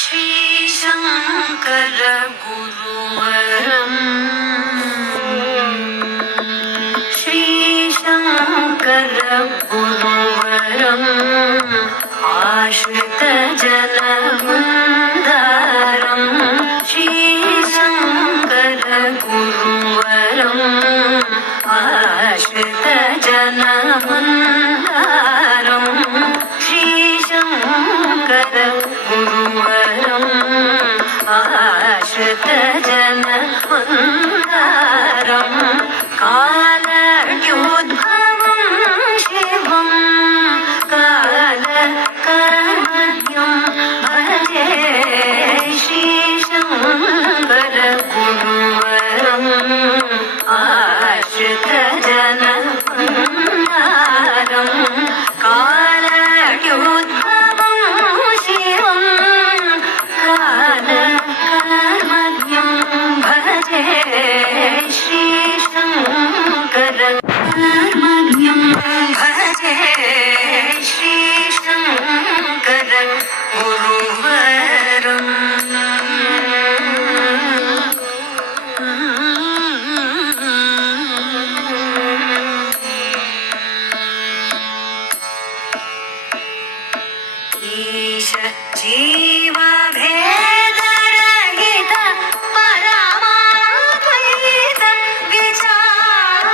श्रीशङ्कर गुरुवरम् श्रीशङ्कर गुरुवरम् आश्रितजनमन्दारम् श्रीशङ्कर गुरुवरम् आश्रितजनमन्दारम् श्रीशङ्कर गुरुवरम् आश्रितजनमन्दारम् कालयोद्भवं शिवं कालकर्मण्यं भजे श्रीशङ्कर गुरुवरम् आश्रितजनमन्दारम् कालयोद्भवं शिवं कालकर्मण्यं भजे श्रीशङ्कर कर्मण्यं भजे श्रीशङ्कर गुरुवरम् ईश जीवभेदरहित परमाद्वैत विचार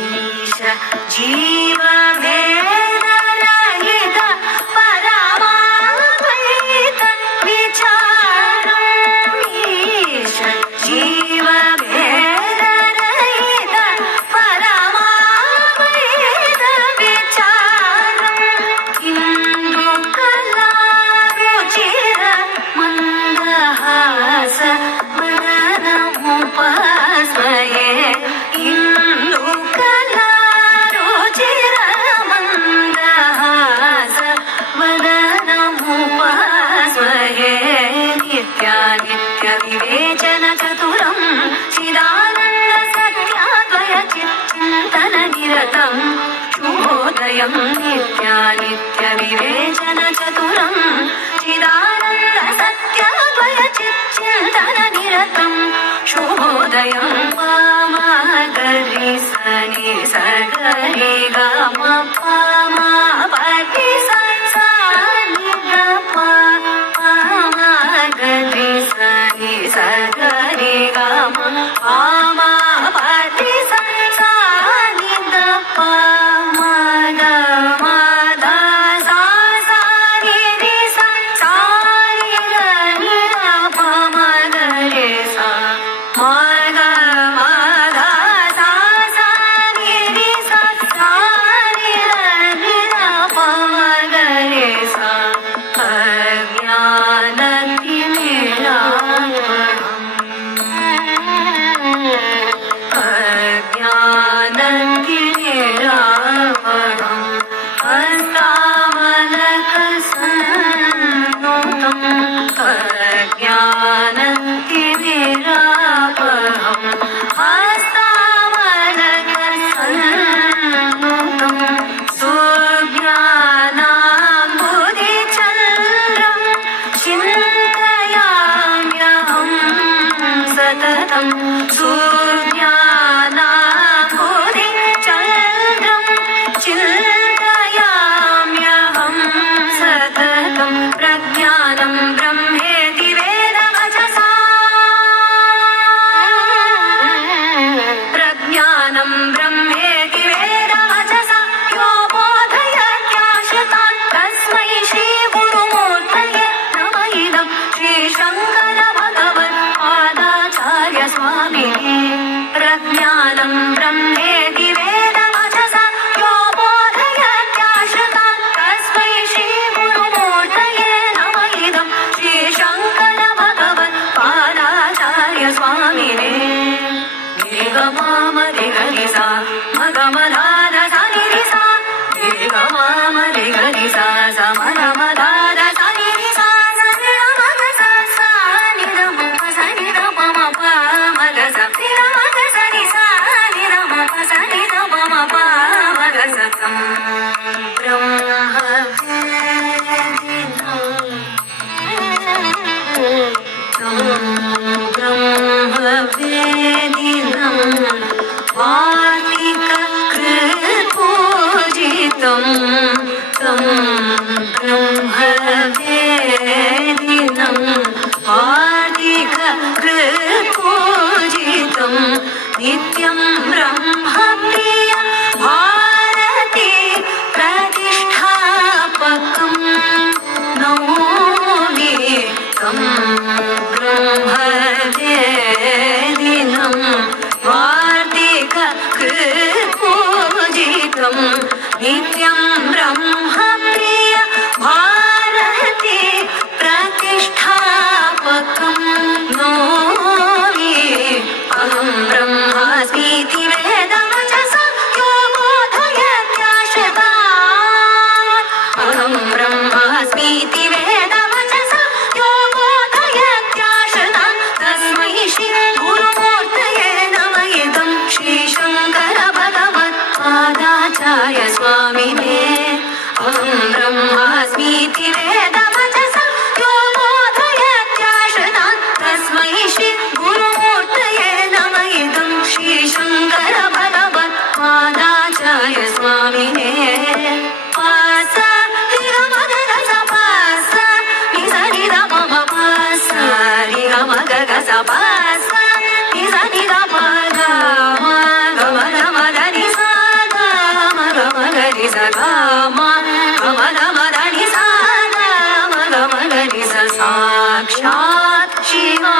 ईश जीवभेदरहित परमाद्वैत विचार ईश जीवभेदरहित परमाद्वैत विचारम् इंदु कलारुचिर मंदहास वदनमुपास्महे इंदु कलारुचिर मंदहास वदनमुपास्महे नित्यानित्य विवेचन चतुरं चिदानन्द सत्याद्वय चिन्तन निरतं शुभोदयं नित्यानित्य विवेचन चतुरं चिदानन्द सत्याद्वय चिन्तन निरतं शुभोदयं पामगरि सनि सगरि गम पामपति सा नि ग प पामगरि सनि सगरि गम पामपति सा नि ग प म ग म ध सा सा नि रि सा नि ग नि ग प म ग रे सा म ग म ध सा सा नि रि सा नि ग नि ग प म ग रे सा अज्ञानतिमिरावरम् हस्तामलकसन्नुतम् अज्ञानतिमिरावरम् हस्तामलकसन्नुतम् सुज्ञानाम्बुधिचन्द्रं चिन्तयाम्यहं सततं सुज्ञानाम्बुधिचन्द्रं चिन्तयाम्यहं सततं प्रज्ञानं ब्रह्मेति वेदवचसा प्रज्ञानं ब्रह्मेति वेदवचसा यो बोधयत्याश्रितान् तस्मै श्रीगुरुमूर्तये नम इदं श्रीशङ्कर भगवत्पादाचार्य स्वामिने प्रज्ञानं ब्रह्मेति वेदवचसा यो बोधयत्याश्रितान् तस्मै श्रीगुरुमूर्तये नम इदं श्रीशङ्कर भगवत्पादाचार्य स्वामिने सा मगमदाद सा नि सा रि सा सा मगमदाद सा नि सा सा नि मग सा सा नि द म सा नि द प म प मग सा नि द मग सा नि सा नि द म प सा नि द प म प वार्तिककृत्पूजितं तं ब्रह्मवेदिनं वार्तिककृत्पूजितं नित्यं ब्रह्मप्रिय भारती प्रतिष्ठापकं नौमि तं ब्रह्मवेदिनं वार्तिककृत्पूजितं नित्यं ब्रह्मप्रिय भारती प्रतिष्ठापकं नौमि अहं ब्रह्मास्मीति वेदवचसा यो बोधयत्याश्रितान् अहं ब्रह्मास्मीति वेदवचसा यो बोधयत्याश्रितान् तस्मै श्री गुरुमूर्तये नमः इदं श्रीशङ्कर भगवत्पादाचार्य स्वामिने अहं ब्रह्मास्मीति वेदवचसा यो बोधयत्याश्रितान् तस्मै श्री गुरुमूर्तये नमः इदं श्रीशङ्कर भगवत्पादाचार्य स्वामिने पास रि-ग-म-ग-ग-स पास नि-स-नि-द-प-म-प-स रि-ग-म-ग-ग-स पास नि-स-नि-द-प-ग-म-ग-म-ग-रि-स-ग-म-ग-म-ग-रि-स साक्षात् शिवावतारम्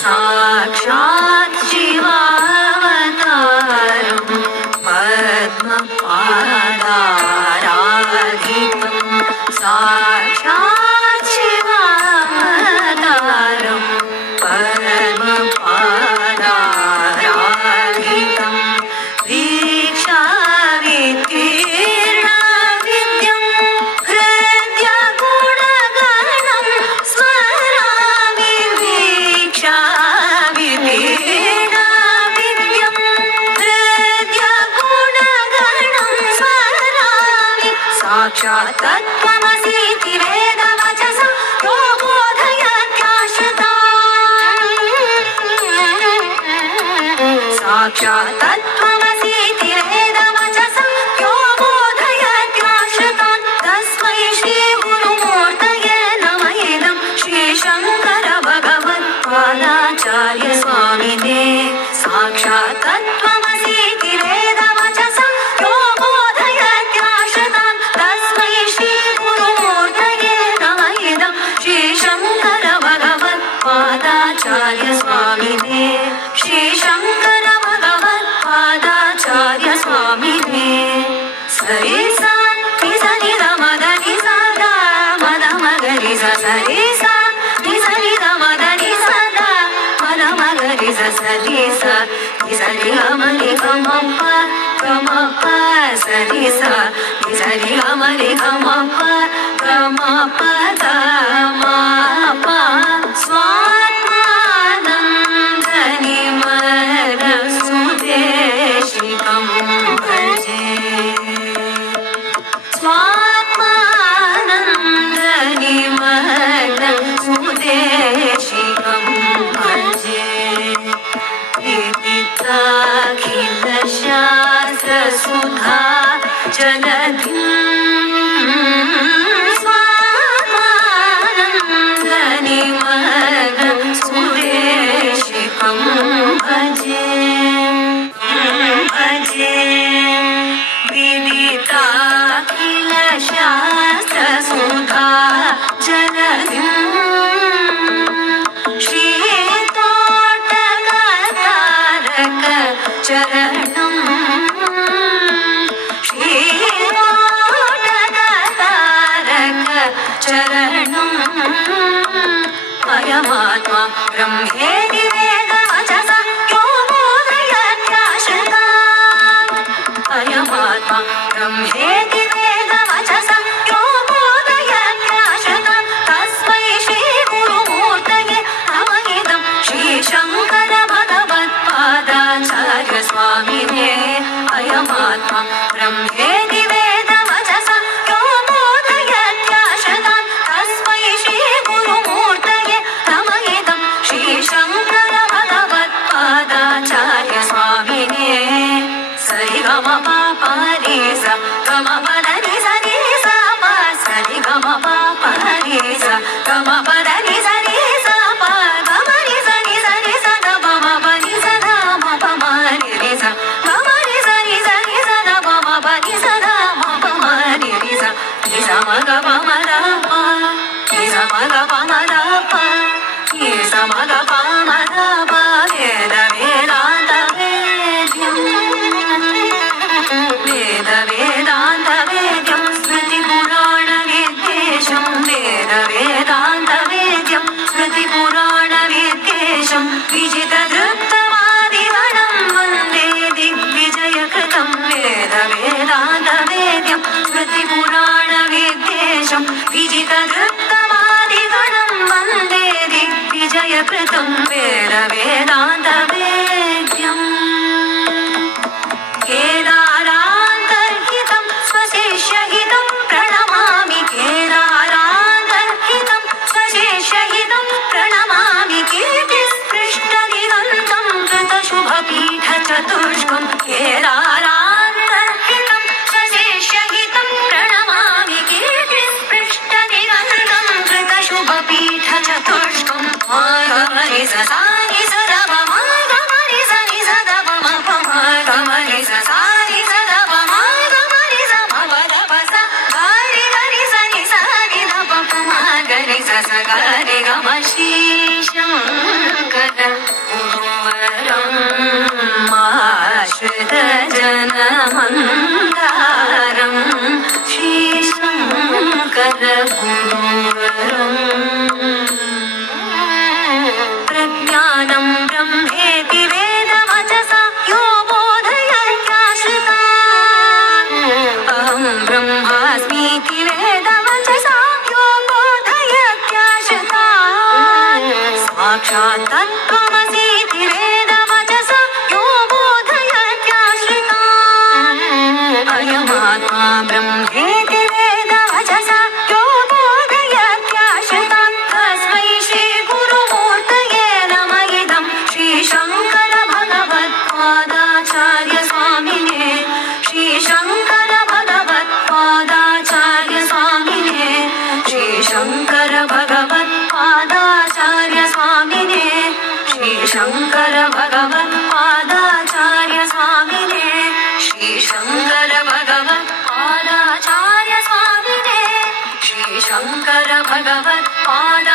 साक्षात् शिवावतारम् पद्मपादाराधितं साक्षात् शिवावतारम् पद्मपादाराधितं दीक्षावितीर्णविद्यं हृद्यगुणगणं स्मरामि दीक्षावितीर्णविद्यं हृद्यगुणगणं स्मरामि साक्षात् तत्त्वमसीति वेदवचसा यो बोधयत्याश्रितान् साक्षात् तत्त्वमसीति वेदवचसा यो बोधयत्याश्रितान् तस्मै श्री गुरुमूर्तये नमः इदं श्रीशङ्कर भगवत्पादाचार्य स्वामिने साक्षात् तत्त्वमसीति वेदवचसा यो बोधयत्याश्रितान् तस्मै श्री गुरुमूर्तये नमः इदं श्रीशङ्कर भगवत्पादाचार्य स्वामिने श्रीशङ्कर भगवत्पादाचार्य स्वामिने सरि सा नि-स-नि-द-म-द-नि-स-द-म-द-म-ग-रि-स सरि सा नि-स-नि-द-म-द-नि-स-द म-द-म-ग-रि-स नि-स-रि-ग-म-रि-ग-म-प ग-म-प सरि सा नि-स-रि-ग-म-रि-ग-म-प ग-म-प ग-म-प स्वात्मानन्दनिमग्नसुदेशिकं भजे स्वात्मानन्दनिमग्नसुदेशिकं भजे विदिताखिलशास्त्रसुधा जलधिं स्वात्मानन्दनिमग्नसुदेशिकं भजे भजे विदिताखिलशास्त्रसुधा जलधिं श्रीतोटगतारक चरणं श्रीतोटगतारक चरणं अयमात्मा ब्रह्मेति वेदवचसा यो बोधयत्याश्रितान् अयमात्मा ब्रह्मेति वेदवचसा यो बोधयत्याश्रितान् तस्मै श्री गुरुमूर्तये नमः इदं श्रीशङ्कर भगवत्पादाचार्य स्वामिने अयमात्मा ब्रह्मेति वेदवचसा यो बोधयत्याश्रितान् तस्मै श्री गुरुमूर्तये नमः ಮಗ ಪ ಮದ ಪ ನೀ ಸ ಮಗ ಪ ಮದ ಪ ವೇದ ವೇದಾಂತ ವೇದ್ಯಂ ವೇದ ವೇದಾಂತ ವೇದ್ಯಂ ಸ್ಮೃತಿ ಪುರಾಣ ವಿದ್ಯೇಶಂ ವೇದ ವೇದಾಂತ ವೇದ್ಯಂ ಸ್ಮೃತಿ ಪುರಾಣ ವಿದ್ಯೇಶಂ ವಿಜಿತ ದೃಪ್ತವಾದಿಗಣಂ ವಂದೇ ದಿಗ್ವಿಜಯ ಕೃತಂ ವೇದ ವೇದಾಂತ ವೇದ್ಯಂ ಸ್ಮೃತಿ ಪುರಾಣ ವಿದ್ಯೇಶಂ ವಿಜಿತ ದೃಪ್ತವಾದಿಗಣಂ ವಂದೇ ದಿಗ್ವಿಜಯ ಕೃತಂ ವೇದ ವೇದಾಂತ ವೇದ್ಯಂ ಕೇದಾರಾಂತರ್ಹಿತಂ ಸ್ವಶೇಷ್ಯಹಿತಂ ಪ್ರಣಮಾಮಿ ಕೇದಾರಾಂತರ್ಹಿತಂ ಸ್ವಶೇಷ್ಯಹಿತಂ ಪ್ರಣಮಾಮಿ ಕೀರ್ತಿಸ್ಪೃಷ್ಟದಿಗಂತಂ ಕೃತಶುಭಪೀಠ ಚತುಷ್ಕಂ ಕೇದಾರಾಂತರ್ಹಿತಂ ಸ್ವಶೇಷ್ಯಹಿತಂ ಪ್ರಣಮಾಮಿ ಕೀರ್ತಿಸ್ಪೃಷ್ಟದಿಗಂತಂ ಕೃತಶುಭಪೀಠ ಚತುಷ್ಕಂ ಮಾಗಮನಿ ಸಸಾನಿ ಸದವ ಮಾಗಮನಿ ಸನಿ ಸದವ ಮಾಗಮನಿ ಸಸಾನಿ ಸದವ ಮಾಗಮನಿ ಸಮವದ ಪಸ ಗಾರಿ ಗರಿ ಸನಿ ಸಾನಿ ದಪ ಮಾಗರಿ ಸಸ ಗಾರಿ ಗಮ ಶ್ರೀ ಶಂಕರ ಗುರುವರಂ ಮಾಶ್ರಿತ ಜನ ಮಂದಾರಂ ಶ್ರೀ ಶಂಕರ ಗುರುವರಂ ಪ್ರಜ್ಞಾನಂ ಬ್ರಹ್ಮೇತಿ ವೇದವಚಸ ಯೋ ಬೋಧಯತ್ಯಾಶ್ರಿತಾ ಅಹಂ ಬ್ರಹ್ಮಾಸ್ಮೀತಿ ವೇದವಚಸ ಯೋ ಬೋಧಯತ್ಯಾಶ್ರಿತಾ ಸಾಕ್ಷಾತ್ ತತ್ತ್ವಮಸೀತಿ ವೇದವಚಸ ಯೋ ಬೋಧಯತ್ಯಾಶ್ರಿತಾ ಅಯಮಾತ್ಮಾ ಬ್ರಹ್ಮೇತಿ ವೇದವಚಸ ಯೋ ಬೋಧಯತ್ಯಾಶ್ರಿತಾ ತಸ್ಮೈ ಶ್ರೀ ಗುರುಮೂರ್ತಯೇ ನಮಃ ಇದಂ ಶ್ರೀ ಶಂಕರ ಭಗವತ್ಪಾದಾಚಾರ್ಯ ಸ್ವಾಮಿನೇ ಶ್ರೀ ಶಂಕರ ಭಗವತ್ಪಾದಾಚಾರ್ಯ ಸ್ವಾಮಿನೇ ಶ್ರೀ ಶಂಕರ ಭಗವತ್ಪಾದಾಚಾರ್ಯ ಸ್ವಾಮಿನೇ ಶ್ರೀ ಶಂಕರ ಭಗವತ್ಪಾದಾಚಾರ್ಯ ಸ್ವಾಮಿನೇ ಶ್ರೀ ಶಂಕರ ಭಗವತ್ಪಾದಾಚಾರ್ಯ ಸ್ವಾಮಿನೇ ಶ್ರೀ ಶಂಕರ ಭಗವತ್ಪಾದ